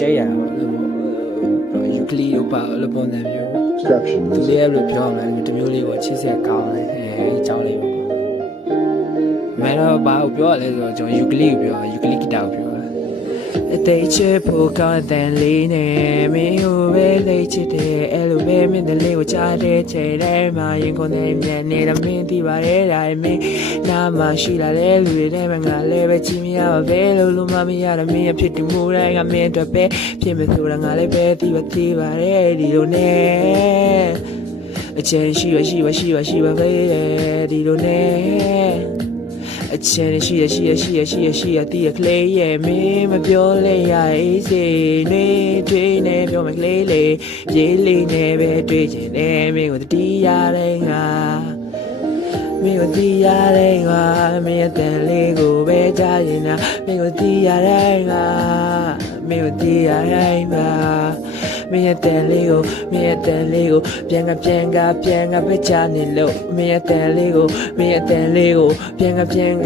ကျဲရယူကလီတို့ပါလို့ပုံစံမျိုးသူလေးအဲ့လိုပြောရမယ်တမျိုးလေးပေါ့ချစ်စရာကောင်းတယ်အဲအကြောင်းလေးပေါ့မဲတော့ဘာကိုပြောရလဲဆိုတော့ကျွန်တော်ယူကလီကိုပြောယူကလီဂီတာကိုပြောအသေးချစ်ဖို့ကောင်းတဲ့လေးနဲ့မင်းကိုပဲလေးချစ်တယ်အဲ့လိုပဲမင်းတလေးကိုကြားတဲ့ချိန်တိုင်းမှာရင်ကုန်နေမြဲနေတာမင်းသိပါရဲ့ဒါပေမဲ့နားမရှိလာတဲ့လူတွေနဲ့ငါလည်းပဲကြည့်မရပါပဲလို့မမရတာမင်းအဖြစ်တမှုတိုင်းကမင်းအတွက်ပဲဖြစ်မယ်ဆိုတာငါလည်းပဲသိပါရဲ့ဒီလိုနဲ့အချင်းရှိပါပဲဒီလိုနဲ့အချင်းရှိရတီးရကလေးရဲ့မင်းမပြောလဲရအေးစေနေတွေ့နေပြောမကလေးလေးရေးလေးနဲ့ပဲတွေ့ချင်တယ်မင်းကိုတည်ရတဲ့ငါမင်းကိုတည်ရတဲ့ငါမင်းရဲ့တန်လေးကိုပဲကြားရင်နာမင်းကိုတည်ရတဲ့ငါမင်းကိုတည်ရတဲ့ငါမင်းရဲ့တန်လေးကိုပြန်ကပဲချနေလို့မင်းရဲ့တန်လေးကိုပြန်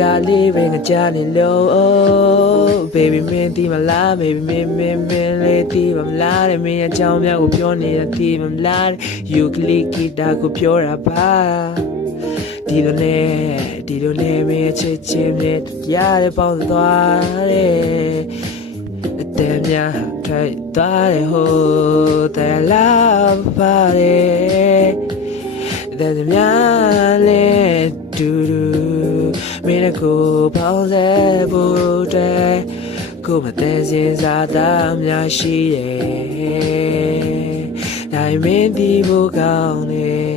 ကလေးပဲငါချနေလို့ oh baby မင်းဒီမလား baby မင်းလေးဒီမလားမင်းရဲ့အကြောင်းများကိုပြောနေတာဒီမလားယူကလီဂီတာကိုပြောတာပါဒီလိုနဲ့မင်းချစ်ချင်းနဲ့ရတဲ့ပေါင်းသွားတယ်တဲ့များထိုက်သွားတယ်ဟိုတဲ့လာပါတယ်တဲ့များလေးဒူမင်းကိုပေါင်းစေဖို့တဲ့ကိုမတဲ့စင်စားတာများရှိတယ်နိုင်မင်းဒီဖို့ကောင်းတယ်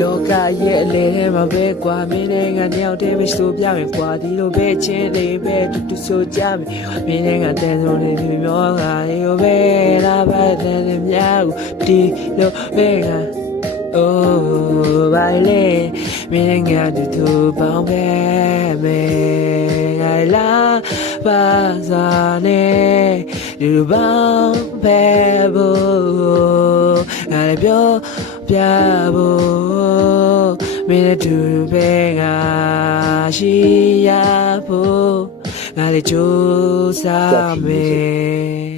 လောကရဲ့အလေထဲမှာပဲကွာမင်းနဲ့ငါတယောက်တည်းပဲဆိုပြမယ်ကွာဒီလိုပဲချင်းလေးပဲတူဆိုကြမယ်မင်းနဲ့ငါတန်ဆုံးနေပြီမျောငါရောပဲလာပါတဲ့များကိုဒီလိုပဲငါoh baile မင်းငါတူပေါင်းပဲမယ်ငါလာပါစားနေဒီလိုပေါင်းပဲဖို့ငါလည်းပြောပြဖို့မင်းတို့တူပဲငါရှိရဖို့ငါလည်းကြိုးစားမယ်